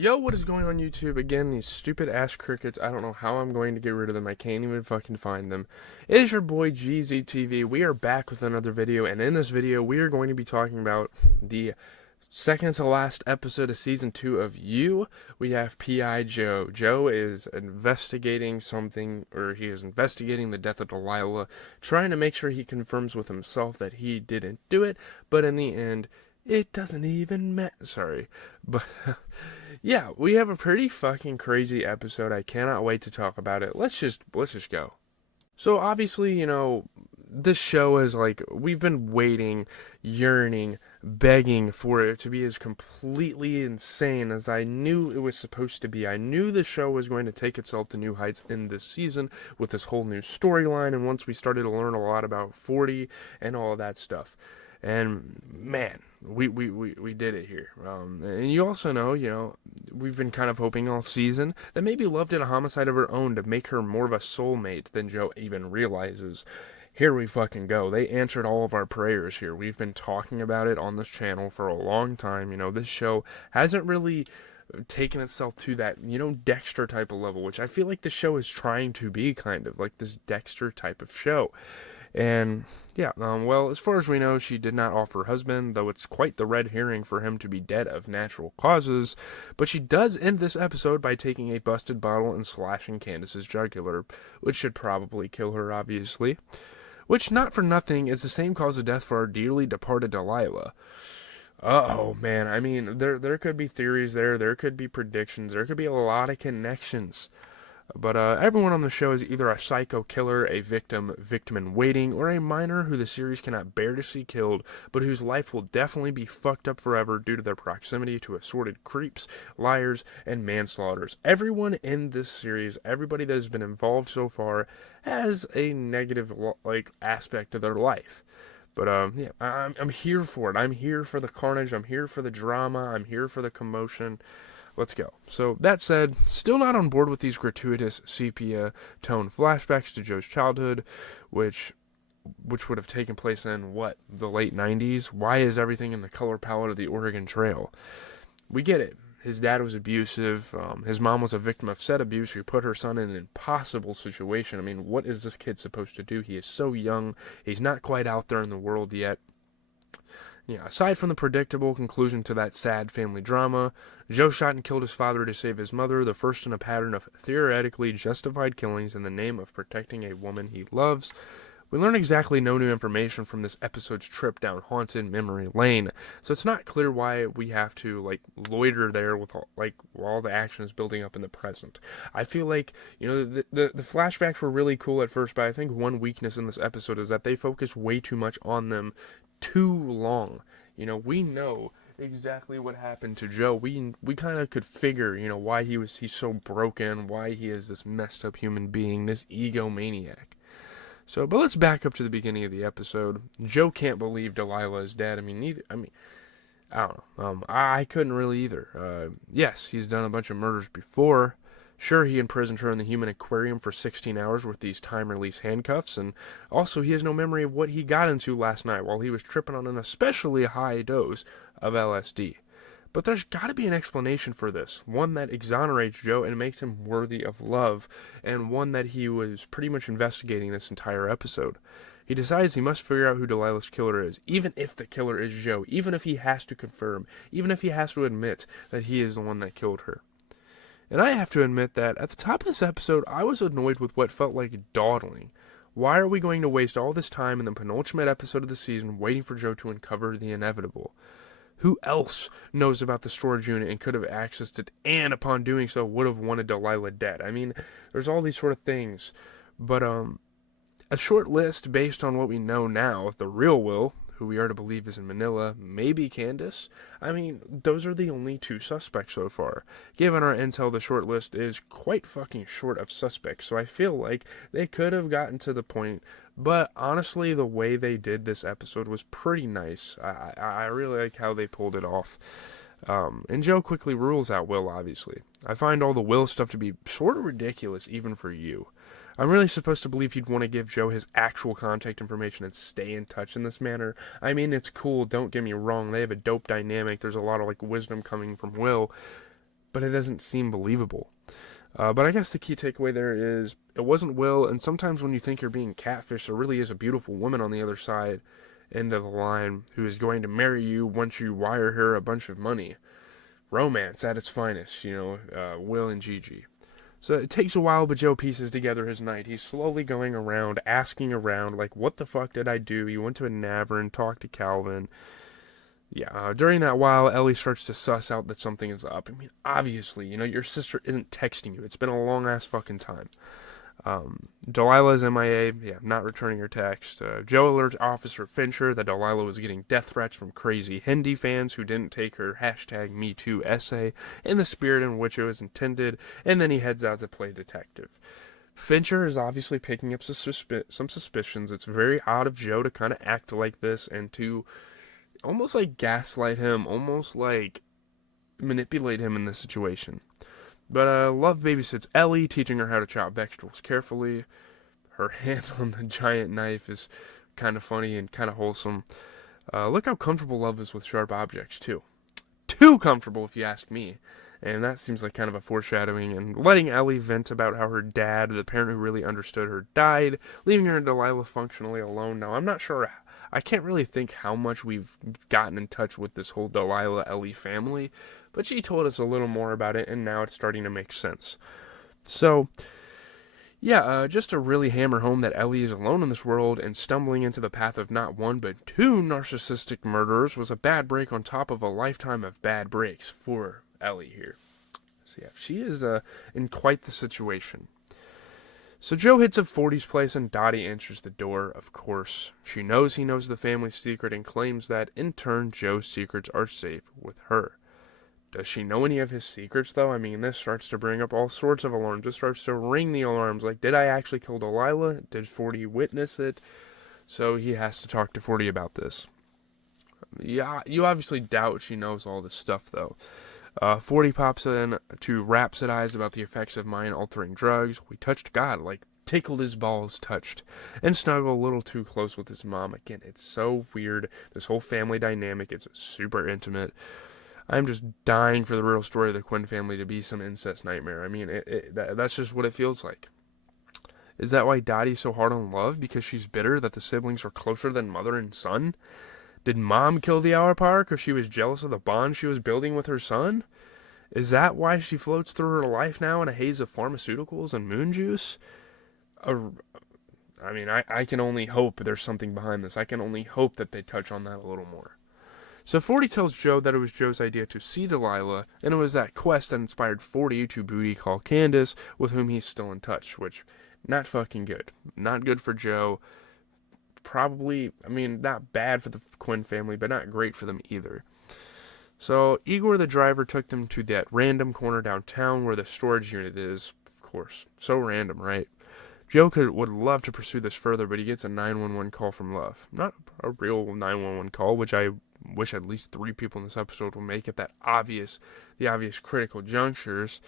Yo, what is going on YouTube? Again, these stupid ass crickets. I don't know how I'm going to get rid of them. I can't even fucking find them. It is your boy GZTV. We are back with another video, and in this video, we are going to be talking about the second to last episode of season 2 of You. We have P.I. Joe. Joe is investigating something, or he is investigating the death of Delilah, trying to make sure he confirms with himself that he didn't do it, but in the end, it doesn't even matter. Sorry. But, yeah, we have a pretty fucking crazy episode. I cannot wait to talk about it. Let's just go. So, obviously, this show is like, we've been waiting, yearning, begging for it to be as completely insane as I knew it was supposed to be. I knew the show was going to take itself to new heights in this season with this whole new storyline, and once we started to learn a lot about 40 and all of that stuff. And man, we did it here. And you also know, we've been kind of hoping all season that maybe Love did a homicide of her own to make her more of a soulmate than Joe even realizes. Here we fucking go. They answered all of our prayers here. We've been talking about it on this channel for a long time. This show hasn't really taken itself to that, Dexter type of level, which I feel like the show is trying to be kind of like this Dexter type of show. And, yeah, well, as far as we know, she did not off her husband, though it's quite the red herring for him to be dead of natural causes. But she does end this episode by taking a busted bottle and slashing Candace's jugular, which should probably kill her, obviously. Which, not for nothing, is the same cause of death for our dearly departed Delilah. Oh man, I mean, there could be theories there could be predictions, there could be a lot of connections. But everyone on the show is either a psycho killer, a victim in waiting, or a minor who the series cannot bear to see killed, but whose life will definitely be fucked up forever due to their proximity to assorted creeps, liars, and manslaughters. Everyone in this series, everybody that has been involved so far, has a negative aspect of their life. But yeah, I'm here for it. I'm here for the carnage. I'm here for the drama. I'm here for the commotion. Let's go. So, that said, still not on board with these gratuitous sepia tone flashbacks to Joe's childhood, which would have taken place in, the late 90s? Why is everything in the color palette of the Oregon Trail? We get it. His dad was abusive. His mom was a victim of said abuse who put her son in an impossible situation. I mean, what is this kid supposed to do? He is so young. He's not quite out there in the world yet. Yeah, aside from the predictable conclusion to that sad family drama, Joe shot and killed his father to save his mother, the first in a pattern of theoretically justified killings in the name of protecting a woman he loves. We learn exactly no new information from this episode's trip down haunted memory lane, so it's not clear why we have to, loiter there with while the action is building up in the present. I feel like, the flashbacks were really cool at first, but I think one weakness in this episode is that they focus way too much on them too long. We know exactly what happened to Joe. We kind of could figure, why he's so broken, why he is this messed up human being, this egomaniac. So, but let's back up to the beginning of the episode. Joe can't believe Delilah is dead. I don't know. I couldn't really either. Yes, he's done a bunch of murders before. Sure, he imprisoned her in the human aquarium for 16 hours with these time-release handcuffs, and also he has no memory of what he got into last night while he was tripping on an especially high dose of LSD. But there's gotta be an explanation for this, one that exonerates Joe and makes him worthy of love, and one that he was pretty much investigating this entire episode. He decides he must figure out who Delilah's killer is, even if the killer is Joe, even if he has to confirm, even if he has to admit that he is the one that killed her. And I have to admit that, at the top of this episode, I was annoyed with what felt like dawdling. Why are we going to waste all this time in the penultimate episode of the season waiting for Joe to uncover the inevitable? Who else knows about the storage unit and could have accessed it, and upon doing so would have wanted Delilah dead? I mean, there's all these sort of things. But, a short list based on what we know now, the real Will, who we are to believe is in Manila, maybe Candace. I mean, those are the only two suspects so far. Given our intel, the short list is quite fucking short of suspects, so I feel like they could have gotten to the point, but honestly, the way they did this episode was pretty nice. I really like how they pulled it off. And Joe quickly rules out Will, obviously. I find all the Will stuff to be sort of ridiculous, even for you. I'm really supposed to believe he'd want to give Joe his actual contact information and stay in touch in this manner. I mean, it's cool, don't get me wrong, they have a dope dynamic, there's a lot of, wisdom coming from Will, but it doesn't seem believable. But I guess the key takeaway there is it wasn't Will, and sometimes when you think you're being catfished, there really is a beautiful woman on the other side end of the line who is going to marry you once you wire her a bunch of money. Romance at its finest, Will and Gigi. So it takes a while, but Joe pieces together his night. He's slowly going around, asking around, like, what the fuck did I do? He went to a Navern, talked to Calvin. Yeah, during that while, Ellie starts to suss out that something is up. I mean, obviously, your sister isn't texting you. It's been a long-ass fucking time. Delilah's MIA, not returning her text. Joe alerts Officer Fincher that Delilah was getting death threats from crazy Hindi fans who didn't take her #MeToo essay in the spirit in which it was intended, and then he heads out to play detective. Fincher is obviously picking up some suspicions. It's very odd of Joe to kind of act like this and to almost like gaslight him, almost like manipulate him in this situation. But Love babysits Ellie, teaching her how to chop vegetables carefully. Her hand on the giant knife is kind of funny and kind of wholesome. Look how comfortable Love is with sharp objects, too. Too comfortable, if you ask me. And that seems like kind of a foreshadowing. And letting Ellie vent about how her dad, the parent who really understood her, died, leaving her and Delilah functionally alone. Now, I'm not sure. I can't really think how much we've gotten in touch with this whole Delilah-Ellie family, but she told us a little more about it, and now it's starting to make sense. So, just to really hammer home that Ellie is alone in this world and stumbling into the path of not one but two narcissistic murderers was a bad break on top of a lifetime of bad breaks for Ellie here. So she is in quite the situation. So Joe hits up 40's place and Dottie answers the door, of course. She knows he knows the family's secret and claims that, in turn, Joe's secrets are safe with her. Does she know any of his secrets, though? I mean, this starts to bring up all sorts of alarms. This starts to ring the alarms. Like, did I actually kill Delilah? Did 40 witness it? So he has to talk to 40 about this. Yeah, you obviously doubt she knows all this stuff, though. 40 pops in to rhapsodize about the effects of mind-altering drugs. We touched God, like tickled his balls touched, and snuggle a little too close with his mom. Again, it's so weird. This whole family dynamic, it's super intimate. I'm just dying for the real story of the Quinn family to be some incest nightmare. I mean, that's just what it feels like. Is that why Dottie's so hard on Love? Because she's bitter that the siblings are closer than mother and son? Did Mom kill the Hour Power because she was jealous of the bond she was building with her son? Is that why she floats through her life now in a haze of pharmaceuticals and moon juice? I can only hope there's something behind this. I can only hope that they touch on that a little more. So 40 tells Joe that it was Joe's idea to see Delilah, and it was that quest that inspired 40 to booty call Candace, with whom he's still in touch, which, not fucking good. Not good for Joe. Probably, not bad for the Quinn family, but not great for them either. So Igor, the driver, took them to that random corner downtown where the storage unit is. Of course, so random, right? Joe would love to pursue this further, but he gets a 911 call from Love. Not a real 911 call, which I wish at least 3 people in this episode will make at the obvious critical junctures.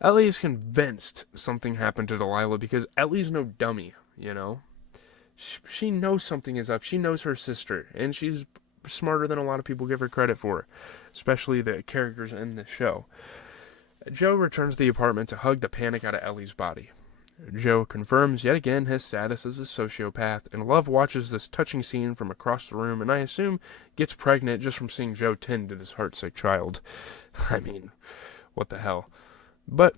Ellie is convinced something happened to Delilah because Ellie's no dummy, She knows something is up. She knows her sister, and she's smarter than a lot of people give her credit for, especially the characters in the show. Joe returns to the apartment to hug the panic out of Ellie's body. Joe confirms yet again his status as a sociopath, and Love watches this touching scene from across the room and I assume gets pregnant just from seeing Joe tend to this heartsick child. I mean, what the hell. But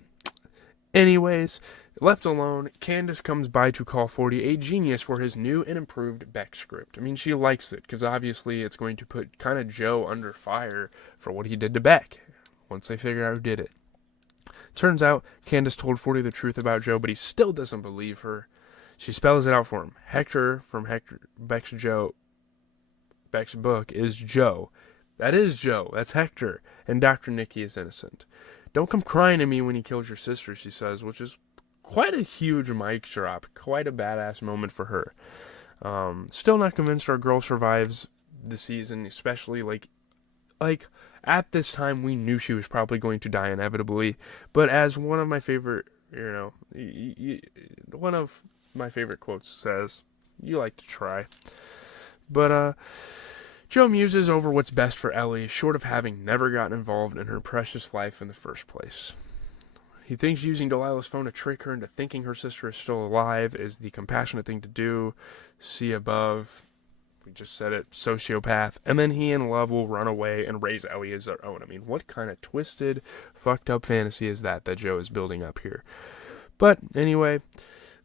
anyways, left alone, Candace comes by to call 40 a genius for his new and improved Beck script. I mean, she likes it, because obviously it's going to put kind of Joe under fire for what he did to Beck, once they figure out who did it. Turns out, Candace told 40 the truth about Joe, but he still doesn't believe her. She spells it out for him. Hector from Beck's book is Joe. That is Joe. That's Hector. And Dr. Nikki is innocent. Don't come crying to me when he kills your sister, she says, which is quite a huge mic drop. Quite a badass moment for her. Still not convinced our girl survives the season, especially like at this time we knew she was probably going to die inevitably. But as one of my favorite, one of my favorite quotes says, you like to try. But Joe muses over what's best for Ellie, short of having never gotten involved in her precious life in the first place. He thinks using Delilah's phone to trick her into thinking her sister is still alive is the compassionate thing to do. See above. We just said it, sociopath. And then he and Love will run away and raise Ellie as their own. I mean, what kind of twisted, fucked up fantasy is that Joe is building up here? But anyway,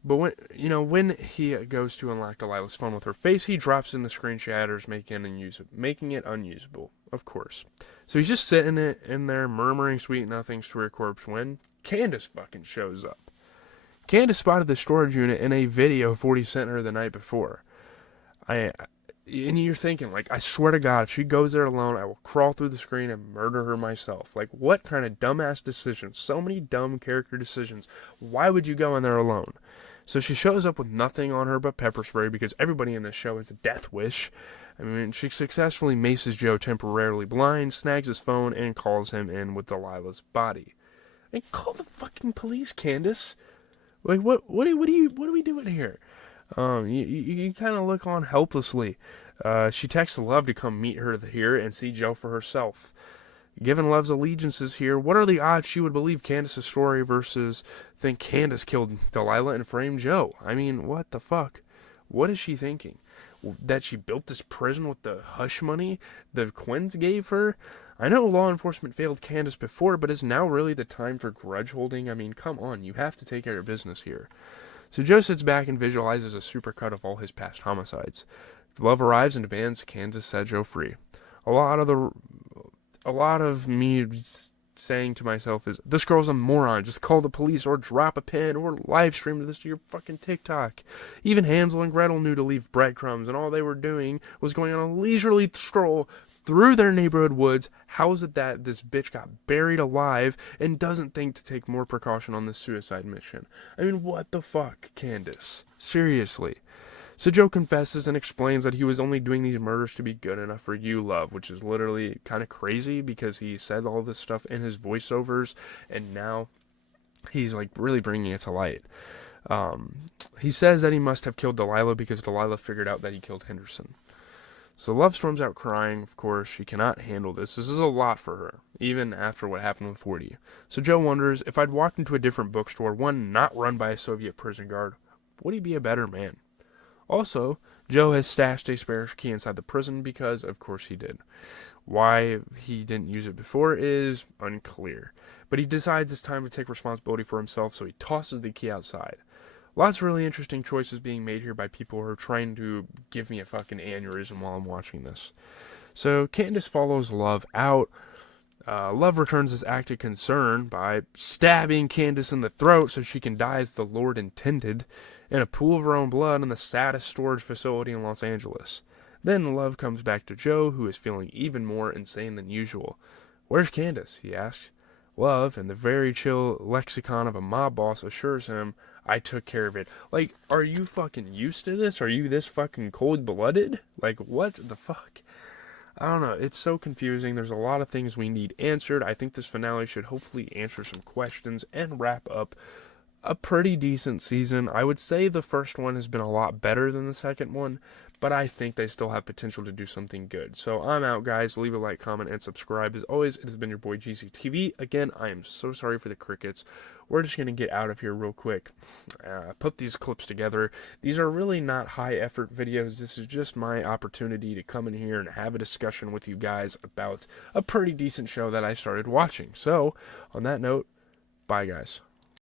when he goes to unlock Delilah's phone with her face, he drops in the screen shatters, making it unusable, of course. So he's just sitting in there, murmuring sweet nothings to her corpse when Candace fucking shows up. Candace spotted the storage unit in a video 40 sent her the night before. And you're thinking, like, I swear to God, if she goes there alone, I will crawl through the screen and murder her myself. Like, what kind of dumbass decisions? So many dumb character decisions. Why would you go in there alone? So she shows up with nothing on her but pepper spray because everybody in this show has a death wish. I mean, she successfully maces Joe temporarily blind, snags his phone, and calls him in with Delilah's body. And call the fucking police, Candace. Like, what are we doing here? You kind of look on helplessly. She texts Love to come meet her here and see Joe for herself. Given Love's allegiances here, what are the odds she would believe Candace's story versus think Candace killed Delilah and framed Joe? I mean, what the fuck? What is she thinking? That she built this prison with the hush money the Quinns gave her? I know law enforcement failed Candace before, but is now really the time for grudge holding? I mean, come on, you have to take care of business here. So Joe sits back and visualizes a supercut of all his past homicides. Love arrives and demands Candace set Joe free. A lot of me saying to myself is, this girl's a moron, just call the police or drop a pin or live stream this to your fucking TikTok. Even Hansel and Gretel knew to leave breadcrumbs, and all they were doing was going on a leisurely stroll through their neighborhood woods. How is it that this bitch got buried alive and doesn't think to take more precaution on this suicide mission? I mean, what the fuck, Candace? Seriously. So Joe confesses and explains that he was only doing these murders to be good enough for you, Love, which is literally kind of crazy because he said all this stuff in his voiceovers and now he's like really bringing it to light. He says that he must have killed Delilah because Delilah figured out that he killed Henderson. So Love storms out crying, of course. She cannot handle this. This is a lot for her, even after what happened with 40. So Joe wonders, if I'd walked into a different bookstore, one not run by a Soviet prison guard, would he be a better man? Also, Joe has stashed a spare key inside the prison because, of course, he did. Why he didn't use it before is unclear. But he decides it's time to take responsibility for himself, so he tosses the key outside. Lots of really interesting choices being made here by people who are trying to give me a fucking aneurysm while I'm watching this. So Candace follows Love out. Love returns this act of concern by stabbing Candace in the throat so she can die as the Lord intended in a pool of her own blood in the saddest storage facility in Los Angeles. Then Love comes back to Joe, who is feeling even more insane than usual. Where's Candace? He asks. Love, in the very chill lexicon of a mob boss, assures him, I took care of it. Like, are you fucking used to this? Are you this fucking cold-blooded? Like, what the fuck? I don't know. It's so confusing. There's a lot of things we need answered. I think this finale should hopefully answer some questions and wrap up a pretty decent season. I would say the first one has been a lot better than the second one, but I think they still have potential to do something good. So I'm out, guys. Leave a like, comment, and subscribe. As always, it has been your boy GZTV. Again, I am so sorry for the crickets. We're just going to get out of here real quick. Put these clips together. These are really not high-effort videos. This is just my opportunity to come in here and have a discussion with you guys about a pretty decent show that I started watching. So, on that note, bye, guys.